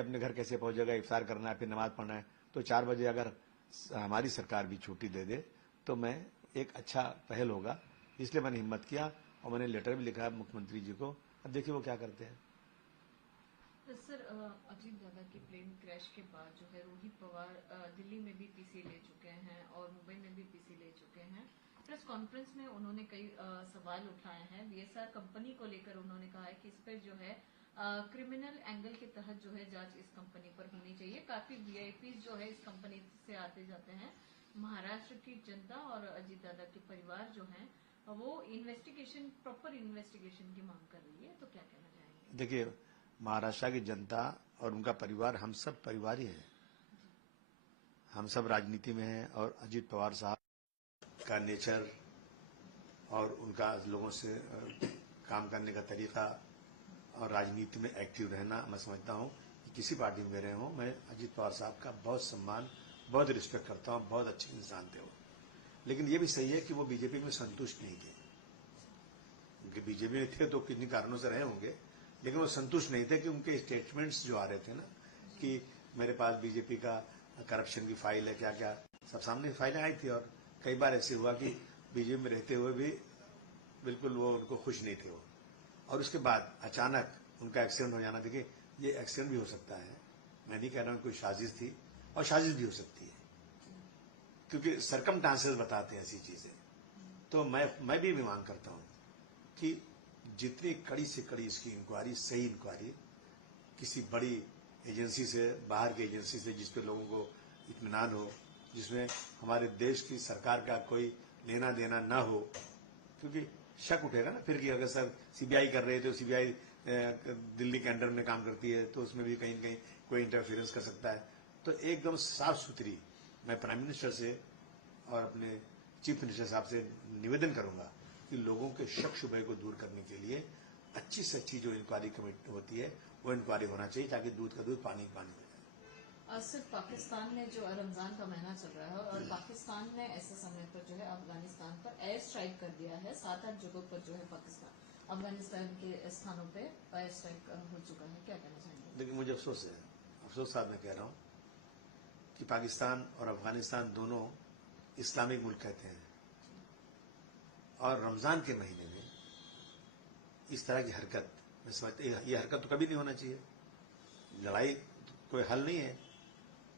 अपने घर कैसे पहुंचेगा, इफ्तार करना है, फिर नमाज पढ़ना है। तो 4 बजे अगर हमारी सरकार भी छुट्टी दे दे तो मैं एक अच्छा पहल होगा, इसलिए मैंने हिम्मत किया और मैंने लेटर भी लिखा मुख्यमंत्री जी को। अब देखिए वो क्या करते हैं। सर, अजीत दादा के प्लेन क्रैश के बाद जो है रोहित पवार दिल्ली में भी पीसी ले चुके हैं और मुंबई में भी पीसी ले चुके हैं। प्रेस कॉन्फ्रेंस में उन्होंने कई सवाल उठाए हैं। बीएसआर कंपनी को लेकर उन्होंने कहा है कि इस पर जो है क्रिमिनल एंगल के तहत जो है जांच इस कंपनी पर होनी चाहिए। काफी वीआईपी जो है इस कंपनी से आते जाते हैं। महाराष्ट्र की जनता और अजीत दादा के परिवार जो है वो इन्वेस्टिगेशन, प्रॉपर इन्वेस्टिगेशन की मांग कर रही है। तो क्या कहना चाहेंगे? देखिए, महाराष्ट्र की जनता और उनका परिवार हम सब परिवार ही हैं। हम सब राजनीति में हैं और अजीत पवार साहब का नेचर और उनका लोगों से काम करने का तरीका और राजनीति में एक्टिव रहना, मैं समझता हूं कि किसी पार्टी में रहे हों, मैं अजीत पवार साहब का बहुत सम्मान, बहुत रिस्पेक्ट करता हूं। बहुत अच्छे इंसान थे वो। लेकिन ये भी सही है कि वो बीजेपी में संतुष्ट नहीं थे। उनके बीजेपी में थे तो किन्हीं कारणों से रहे होंगे, लेकिन वो संतुष्ट नहीं थे कि उनके स्टेटमेंट्स जो आ रहे थे ना कि मेरे पास बीजेपी का करप्शन की फाइल है, क्या क्या सब सामने फाइलें आई थी। और कई बार ऐसे हुआ कि बीजेपी में रहते हुए भी बिल्कुल वो उनको खुश नहीं थे वो, और उसके बाद अचानक उनका एक्सीडेंट हो जाना। देखिए, ये एक्सीडेंट भी हो सकता है, मैं नहीं कह रहा हूं कोई साजिश थी, और साजिश भी हो सकती है क्योंकि सरकमस्टांसेस बताते हैं ऐसी चीजें। तो मैं भी मांग करता हूं कि जितनी कड़ी से कड़ी इसकी इंक्वायरी, सही इंक्वायरी किसी बड़ी एजेंसी से, बाहर की एजेंसी से, जिसपे लोगों को इत्मीनान हो, जिसमें हमारे देश की सरकार का कोई लेना देना ना हो। क्योंकि शक उठेगा ना फिर कि अगर सर सीबीआई कर रहे थे, तो सीबीआई दिल्ली के अंडर में काम करती है, तो उसमें भी कहीं न कहीं कोई इंटरफेरेंस कर सकता है। तो एकदम साफ सुथरी मैं प्राइम मिनिस्टर से और अपने चीफ मिनिस्टर साहब से निवेदन करूंगा कि लोगों के शक शुबे को दूर करने के लिए अच्छी से अच्छी जो इंक्वायरी कमेटी होती है वो इंक्वायरी होना चाहिए, ताकि दूध का दूध पानी का पानी हो जाए। सिर्फ पाकिस्तान में जो रमजान का महीना चल रहा है और पाकिस्तान ने ऐसे समय पर जो है अफगानिस्तान पर एयर स्ट्राइक कर दिया है। 7-8 जगहों पर जो है पाकिस्तान अफगानिस्तान के स्थानों पे एयर स्ट्राइक हो चुका है। क्या कहना चाहेंगे? लेकिन मुझे अफसोस है, अफसोस साहब मैं कह रहा हूं कि पाकिस्तान और अफगानिस्तान दोनों इस्लामिक मुल्क कहते हैं, और रमजान के महीने में इस तरह की हरकत, मैं समझता ये हरकत तो कभी नहीं होना चाहिए। लड़ाई कोई हल नहीं है,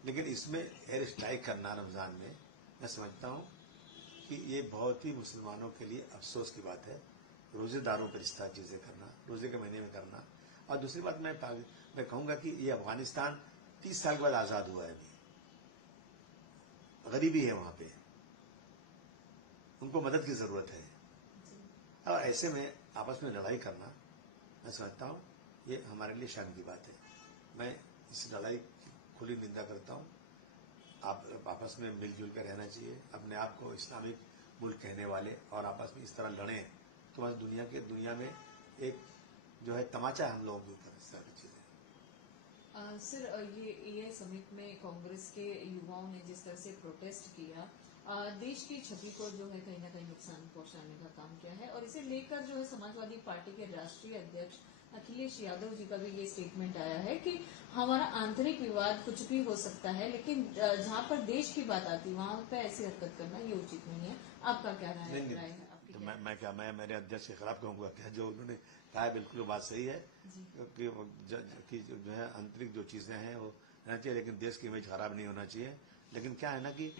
लेकिन इसमें एयर स्ट्राइक करना रमजान में, मैं समझता हूं कि ये बहुत ही मुसलमानों के लिए अफसोस की बात है। रोजेदारों पर इस तरह चीजें करना, रोजे के महीने में करना। और दूसरी बात मैं कहूंगा कि ये अफगानिस्तान 30 साल के बाद आजाद हुआ है। अभी गरीबी है वहां पे, उनको मदद की जरूरत है, और ऐसे में आपस में लड़ाई करना, मैं समझता हूं ये हमारे लिए शर्म की बात है। मैं इस लड़ाई की खुली निंदा करता हूं। आप आपस में मिलजुल कर रहना चाहिए। अपने आप को इस्लामिक मुल्क कहने वाले और आपस में इस तरह लड़ें तो बस दुनिया में एक जो है तमाचा हम लोगों के ऊपर, इस तरह की चीजें। सर, ये समिट में कांग्रेस के युवाओं ने जिस तरह से प्रोटेस्ट किया, देश की छवि को जो है कहीं ना कहीं नुकसान पहुंचाने का काम किया है। और इसे लेकर जो है समाजवादी पार्टी के राष्ट्रीय अध्यक्ष अखिलेश यादव जी का भी ये स्टेटमेंट आया है कि हमारा आंतरिक विवाद कुछ भी हो सकता है, लेकिन जहां पर देश की बात आती है वहां पर ऐसी हरकत करना ये उचित नहीं है। आपका क्या राय है? आपकी तो क्या मैं मेरे अध्यक्ष के खिलाफ कहूंगा क्या? जो उन्होंने कहा है बिल्कुल बात सही है कि जो है आंतरिक जो चीजें हैं वो रहना चाहिए, लेकिन देश की इमेज खराब नहीं होना चाहिए। लेकिन क्या है ना कि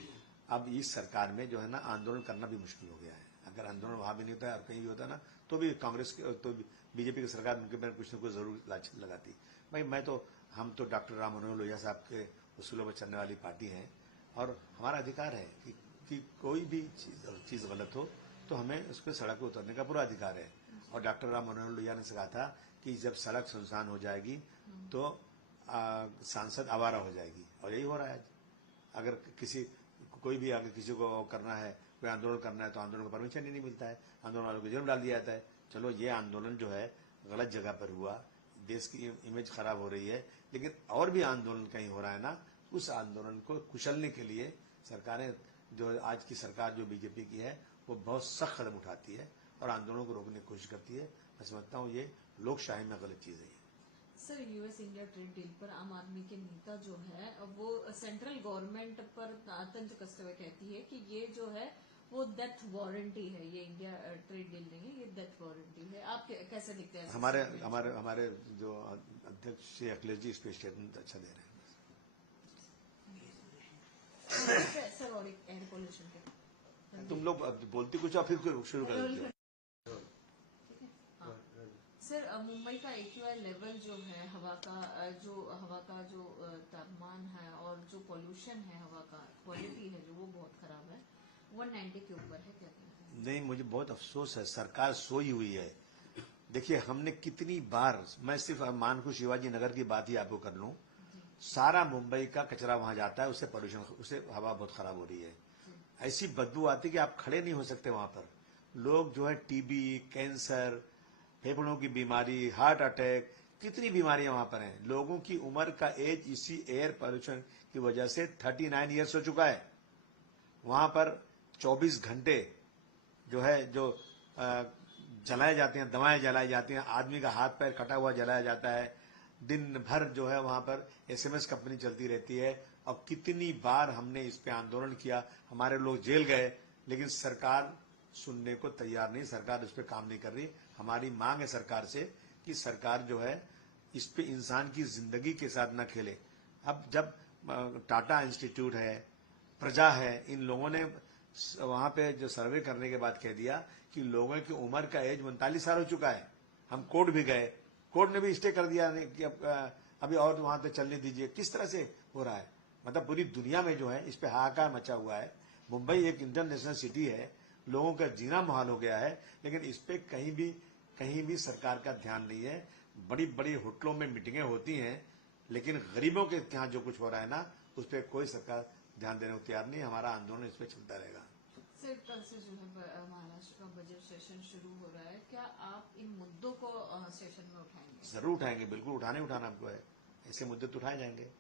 अब इस सरकार में जो है ना आंदोलन करना भी मुश्किल हो गया है। अगर आंदोलन वहां भी नहीं होता और कहीं भी होता ना, तो भी कांग्रेस तो बीजेपी की सरकार उनके पर कुछ न कुछ जरूर लगाती। भाई हम तो डॉक्टर राम मनोहर लोहिया साहब के उसूलों पर चलने वाली पार्टी है, और हमारा अधिकार है कि कोई भी चीज गलत हो तो हमें उस पर सड़क पर उतरने का पूरा अधिकार है। और डॉक्टर राम मनोहर लोहिया ने कहा था कि जब सड़क सुनसान हो जाएगी तो सांसद आवारा हो जाएगी, और यही हो रहा है आज। अगर कोई भी अगर किसी को करना है, कोई आंदोलन करना है, तो आंदोलन का परमिशन ही नहीं मिलता है, आंदोलन वालों को जेल में डाल दिया जाता है। चलो, ये आंदोलन जो है गलत जगह पर हुआ, देश की इमेज खराब हो रही है, लेकिन और भी आंदोलन कहीं हो रहा है ना, उस आंदोलन को कुचलने के लिए सरकारें, जो आज की सरकार जो बीजेपी की है, वो बहुत सख्त कदम उठाती है और आंदोलनों को रोकने की कोशिश करती है। मैं समझता हूं ये लोकशाही में गलत चीज है। Sir US India trade deal पर आम आदमी के नेता जो है वो सेंट्रल गवर्नमेंट पर तंज कसते हुए कहती है कि ये जो है वो डेथ वारंटी है, ये इंडिया ट्रेड डील नहीं है, ये डेथ वारंटी है। आप कैसे दिखते हैं? हमारे हमारे हमारे जो अध्यक्ष श्री अखिलेश जी इस पे स्टेटमेंट अच्छा दे रहे हैं। सर और एक एयर पोल्यूशन के तुम लोग बोलती कुछ और फिर शुरू कर देते हो। सर मुंबई का AQI लेवल जो है हवा का जो तापमान है और जो पोल्यूशन है, हवा का क्वालिटी है जो वो बहुत खराब है, 190 के ऊपर है। क्या कहते हैं? नहीं, मुझे बहुत अफसोस है, सरकार सोई हुई है। देखिए हमने कितनी बार, मैं सिर्फ मानकू शिवाजी नगर की बात ही आपको कर लूं, सारा मुंबई का कचरा वहां जाता है, उससे पोल्यूशन, उससे हवा बहुत खराब हो रही है। ऐसी बदबू आती है कि आप खड़े नहीं हो सकते वहां पर। लोग जो है टीबी, कैंसर, फेफड़ों की बीमारी, हार्ट अटैक, कितनी बीमारियां वहां पर हैं। लोगों की उम्र का एज इसी एयर पोल्यूशन की वजह से 39 ईयर्स हो चुका है। वहां पर 24 घंटे जो है जो जलाए जाते हैं, दवाएं जलाई जाती हैं, आदमी का हाथ पैर कटा हुआ जलाया जाता है। दिन भर जो है वहां पर SMS कंपनी चलती रहती है। और कितनी बार हमने इस पे आंदोलन किया, हमारे लोग जेल गए, लेकिन सरकार सुनने को तैयार नहीं, सरकार इस पे काम नहीं कर रही। हमारी मांग है सरकार से कि सरकार जो है इस पे इंसान की जिंदगी के साथ न खेले। अब जब टाटा इंस्टीट्यूट है, प्रजा है, इन लोगों ने वहां पे जो सर्वे करने के बाद कह दिया कि लोगों की उम्र का एज 39 साल हो चुका है। हम कोर्ट भी गए, कोर्ट ने भी स्टे कर दिया कि अभी और वहां पे चलने दीजिए। किस तरह से हो रहा है? मतलब पूरी दुनिया में जो है इस पे हाहाकार मचा हुआ है। मुंबई एक इंटरनेशनल सिटी है, लोगों का जीना मुहाल हो गया है, लेकिन इस पे कहीं भी सरकार का ध्यान नहीं है। बड़ी बड़ी होटलों में मीटिंगें होती हैं, लेकिन गरीबों के यहाँ जो कुछ हो रहा है ना, उस पर कोई सरकार ध्यान देने को तैयार नहीं। हमारा आंदोलन इस पे चलता रहेगा। सर कल से जो है महाराष्ट्र का बजट सेशन शुरू हो रहा है, क्या आप इन मुद्दों को सेशन में उठाएंगे? जरूर उठाएंगे, बिल्कुल उठाना हमको है। ऐसे मुद्दे तो उठाए जाएंगे।